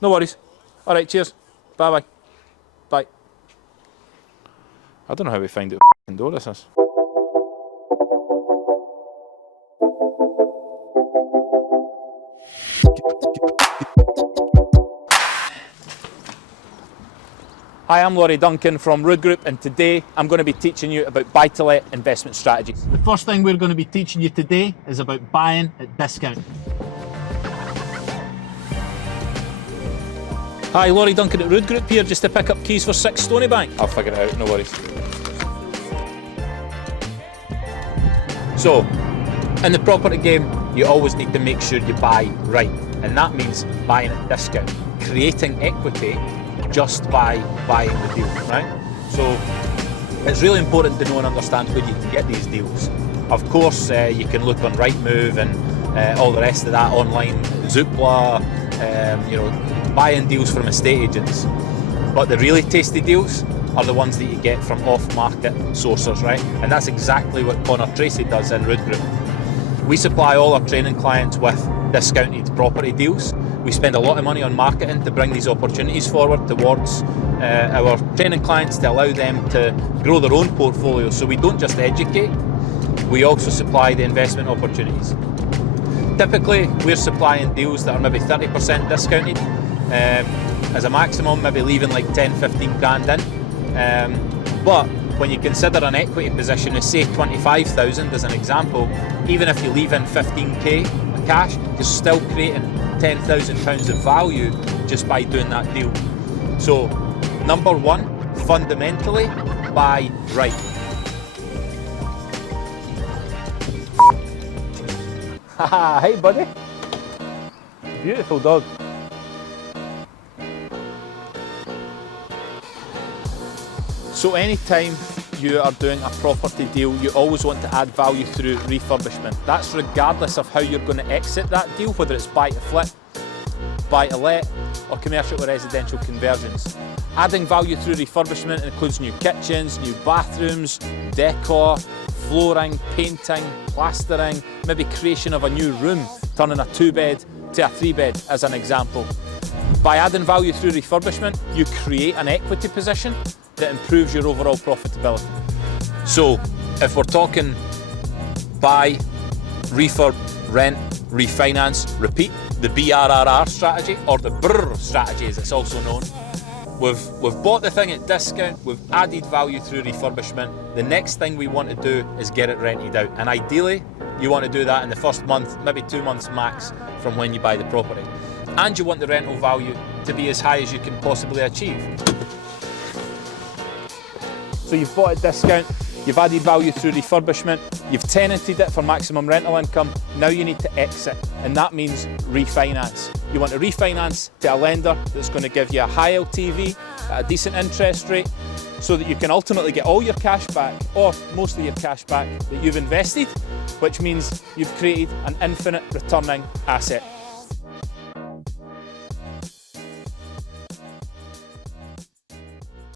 No worries. All right, cheers. Bye-bye. Bye. I don't know how we find out what door this is. Hi, I'm Laurie Duncan from Rood Group, and today I'm going to be teaching you about buy-to-let investment strategies. The first thing we're going to be teaching you today is about buying at discount. Hi, Laurie Duncan at Rood Group here, just to pick up keys for 6 Stonybank. I'll figure it out, no worries. So, in the property game, you always need to make sure you buy right, and that means buying at discount, creating equity just by buying the deal, right? So it's really important to know and understand where you can get these deals. Of course, you can look on Rightmove and all the rest of that online, Zoopla, buying deals from estate agents. But the really tasty deals are the ones that you get from off-market sources, right? And that's exactly what Connor Tracy does in Rood Group. We supply all our training clients with discounted property deals. We spend a lot of money on marketing to bring these opportunities forward towards our training clients to allow them to grow their own portfolio. So we don't just educate, we also supply the investment opportunities. Typically, we're supplying deals that are maybe 30% discounted. As a maximum, maybe leaving like 10, 15 grand in. But when you consider an equity position of say 25,000 as an example, even if you leave in 15k of cash, you're still creating £10,000 of value just by doing that deal. So, number one, fundamentally, buy right. Haha, hey buddy. Beautiful dog. So anytime you are doing a property deal, you always want to add value through refurbishment. That's regardless of how you're going to exit that deal, whether it's buy to flip, buy to let, or commercial or residential conversions. Adding value through refurbishment includes new kitchens, new bathrooms, decor, flooring, painting, plastering, maybe creation of a new room, turning a 2-bed to a 3-bed as an example. By adding value through refurbishment, you create an equity position that improves your overall profitability. So if we're talking buy, refurb, rent, refinance, repeat, the BRRR strategy, or the BRRR strategy as it's also known, we've bought the thing at discount, we've added value through refurbishment. The next thing we want to do is get it rented out, and ideally you want to do that in the first month, maybe 2 months max from when you buy the property. And you want the rental value to be as high as you can possibly achieve. So you've bought at discount, you've added value through refurbishment, you've tenanted it for maximum rental income, now you need to exit, and that means refinance. You want to refinance to a lender that's going to give you a high LTV at a decent interest rate so that you can ultimately get all your cash back, or most of your cash back that you've invested, which means you've created an infinite returning asset.